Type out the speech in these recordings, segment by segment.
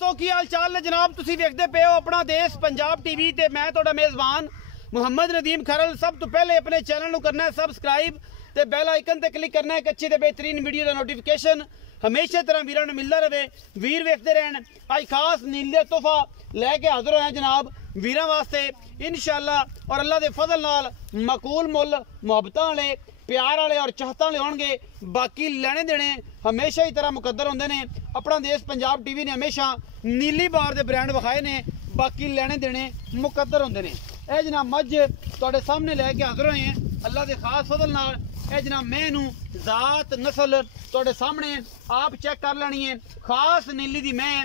दोस्तों की हाल चाल ने जनाब तुसी वेखदे पे हो अपना देश पंजाब टीवी ते मैं तुहाडा मेज़बान मुहम्मद नदीम खरल। सब तो पहले अपने चैनल को करना है सबसक्राइब ते बेल आइकन ते क्लिक करना है अच्छी ते बेहतरीन वीडियो का नोटिफिकेशन हमेशा तरह वीरों ने मिलता रहे। वीर वेखते रहन। अज खास नीले तोहफा लैके हाजिर होया जनाब वीरों वास्ते इंशाअल्लाह और अल्लाह के फजल नाल मकूल मुल मुहब्बतां वाले प्यार वाले और चाहता वाले होंगे। बाकी लेने देने हमेशा ही तरह मुकद्दर होंगे ने। अपना देश पंजाब टीवी ने हमेशा नीली बार के ब्रांड विखाए ने। बाकी लेने देने मुकद्दर होंगे ने। यह जनाब मझ तुहाडे सामने लैके हाजिर होए हैं अल्लाह के खास फजल नाल। यह जनाब मैं नू जात नस्ल तुहाडे सामने आप चेक कर लेनी है। खास नीली दी मैं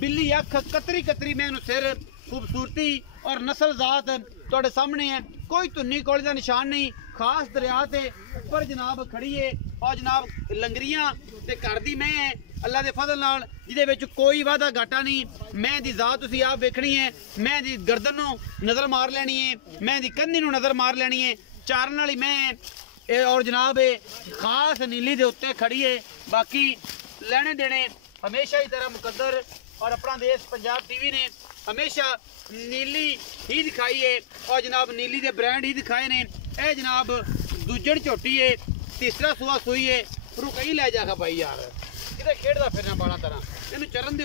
बिल्ली अख कतरी कतरी मैं सिर खूबसूरती और नस्ल जात तुहाडे सामने है। कोई धुन्नी कोले का निशान नहीं। खास दरिया ते ऊपर जनाब खड़ी है और जनाब लंगरियां ते घर दी मैं है अल्लाह के फजल नाल जिहदे विच कोई वादा घाटा नहीं। मैं दी जात तुसी आप वेखनी है। मैं दी गर्दन नूं नज़र मार लेनी है। मैं दी कंधी नूं नज़र मार लेनी है। चारन वाली मैं और जनाब खास नीली दे उत्ते खड़ी है। बाकी लेने देने हमेशा ही तरह मुकद्दर और अपना देश पंजाब टीवी ने हमेशा नीली ही दिखाई है और जनाब नीली दे ब्रांड ही दिखाए ने। यह जनाब दूजड़ झोटी है तीसरा सुआ सुई है। रुकई लै जागा भाई यार किते खेड़दा फिरना बाला तरह इनू चरन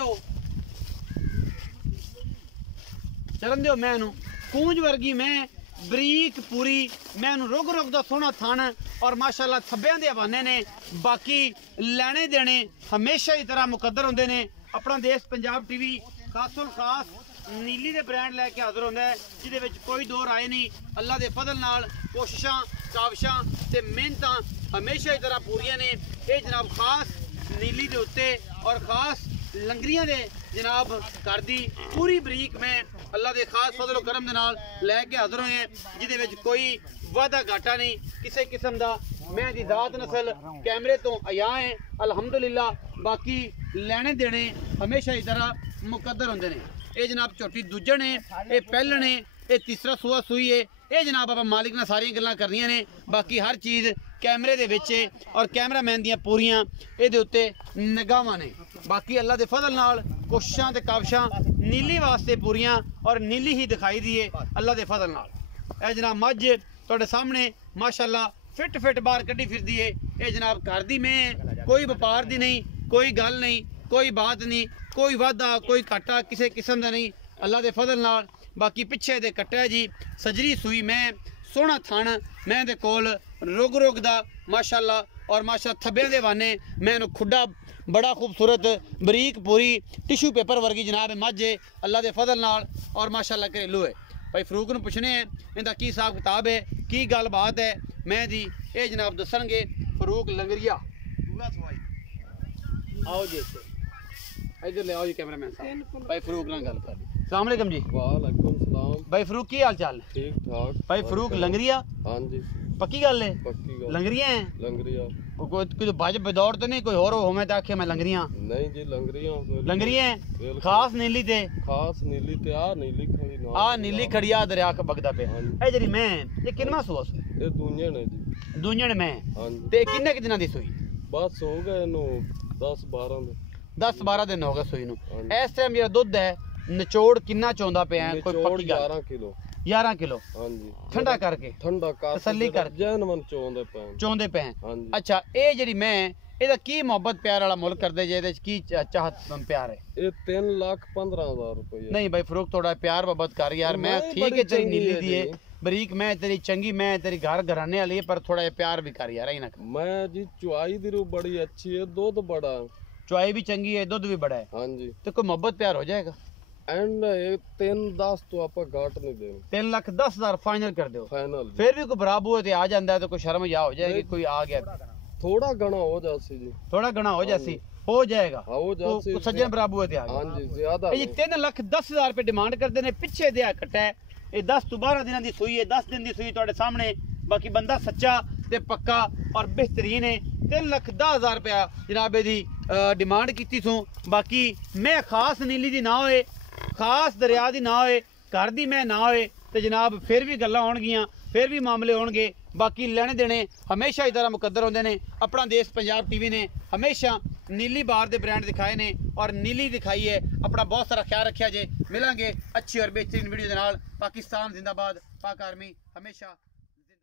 दिओ मैं इनू कूंज वर्गी मैं बरीक पूरी मैं रुग रुग दा सोहना थन और माशाअल्लाह थब्बियां दे हवाने ने। बाकी लेने देने हमेशा ही तरह मुकद्दर होंदे ने। अपना देश पंजाब टीवी खासुल खास नीली दे ब्रांड लैके हाजिर होंदा है जिहदे विच कोई दो राय नहीं। अल्लाह दे फजल नाल कोशिशां काविशां ते मेहनतां हमेशा ही तरह पूरियां ने। ये जनाब खास नीली दे उत्ते और खास लंगरियां दे जनाब घर दी पूरी बरीक मैं अल्लाह के खास फजल करम दे नाल लैके हाजिर होए हैं जिहदे विच कोई वादा घाटा नहीं किसी किस्म का। मैं दी जात नस्ल कैमरे तो अया है अल्हम्दुलिल्लाह। बाकी लेने देने हमेशा ही तरह मुकद्दर होंदे ने। ये जनाब झोटी दूजन है ये पहलन है ये तीसरा सुआ सुई है। ये जनाब आप मालिक ने सारिया गल्लां करनियां ने। बाकी हर चीज़ कैमरे दे विच है और कैमरा मैन दियां पूरियां ये उत्ते निगाहां ने। बाकी अल्लाह के फजल नाल कोशिशां ते काविशां नीली वास्ते पूरियां और नीली ही दिखाई दी है अल्लाह के फजल नाल। यह जनाब मझ तुहाडे सामने माशाअल्लाह फिट फिट बाहर कड्डी फिरदी है। ये जनाब घर दी मैं कोई व्यापार दी नहीं कोई गल नहीं कोई बात नहीं कोई वादा कोई घाटा किसी किस्म का नहीं अल्लाह के फजल नाल। बाकी पिछे दे कट्टा जी सजरी सुई मैं सोहना थन मैं दे कोल रुग रुग दा माशाअल्लाह और माशाअल्लाह थब्बे दे वाने मैं खुड्डा बड़ा खूबसूरत बरीक पूरी टिशू पेपर वर्गी जनाब मझ अल्लाह के फजल नाल और माशाअल्लाह घरेलू है। भाई फरूक नूं पुछने हैं इनका की हिसाब किताब है की गल बात है मैं दी ये जनाब दसणगे फरूक लंगरिया। आओ जी इधर ले आओ जी कैमरा मैन साहब। भाई फरूक नाल गल कर। अस्सलाम वालेकुम जी। वालेकुम सलाम। भाई फरूक की हाल चाल है? ठीक ठाक। भाई फरूक लंगरिया? हाँ जी पक्की गल है? पक्की गल। लंगरिया हैं? लंगरिया कोई भज बदौड़ तो नहीं कोई और हो मैं आखे मैं लंगरिया नहीं जी लंगरिया लंगरिया हैं खास नीली ते खास नीली ते आ नीली खड़ी ना आ नीली खड़ी आ दरिया का बगदा पे ए जरी मैं ये किन्ना सुआ सुई? ये दूंजन है जी दूंजन मैं हाँ जी ते किन्ने कि दिनां दी सुई? बस हो गए नो 10-12 दिन हो गए सुई नु। इस टाइम मेरा दुध है निचोड़ किन्ना चौंदा पे है कोई पक्की गल? 11 किलो हाँ जी ठंडा करके ठंडा कर तसल्ली कर जैन मन चौंदे पे हैं। हाँ जी अच्छा ये जड़ी मैं ਇਹਦਾ ਕੀ ਮੁਹੱਬਤ ਪਿਆਰ ਵਾਲਾ ਮੁੱਲ ਕਰਦੇ ਜੇ ਇਹਦੇ ਚ ਕੀ ਚਾਹਤ ਪਿਆਰ ਹੈ? ਇਹ 3,15,000 रुपए नहीं भाई फरूक थोड़ा प्यार मोहब्बत कर यार। मैं ठीक है तेरी नीली दी है बरीक मैं तेरी चंगी मैं तेरी घर घराने वाली है पर थोड़ा प्यार भी कर यार। ना मैं जी चुआई दी बड़ी अच्छी है दूध बड़ा चुआई भी चंगी है दुध भी बड़ा है। हाँ जी तो कोई मोहब्बत प्यार हो जाएगा? एंड 3-10 तो आप घाट नहीं देंगे। 3,10,000 फाइनल कर दो फाइनल। फिर भी कोई बराबर हुए आ जाता है तो कोई शर्म या हो जाएगी कोई आ गया थोड़ा गणा हो जासी जी थोड़ा गणा हो जासी हो जाएगा हो जासी सज्जन बराबर हुए आ हाँ जी ज्यादा ये 3,10,000 रुपए डिमांड करते हैं। पिछे दिया कट्टा है ये 10-12 दिन की सुई है 10 दिन की सुई तुहाडे सामने। बाकी बंदा सच्चा ते पक्का और बेहतरीन है। 3,10,000 रुपया जनाब दी डिमांड की सूँ। बाकी मैं खास नीली दी ना होए खास दरिया दी ना होए घर दी मैं ना होए तो जनाब फिर भी गल्लां होणगियां फिर भी मामले होणगे। बाकी लेने देने हमेशा ही तरह मुकद्दर होंदे ने। अपना देश पंजाब टीवी ने हमेशा नीली बार के ब्रांड दिखाए ने और नीली दिखाई है। अपना बहुत सारा ख्याल रखा जे। मिलेंगे अच्छी और बेहतरीन वीडियो के नाल। पाकिस्तान जिंदाबाद, पाक आर्मी हमेशा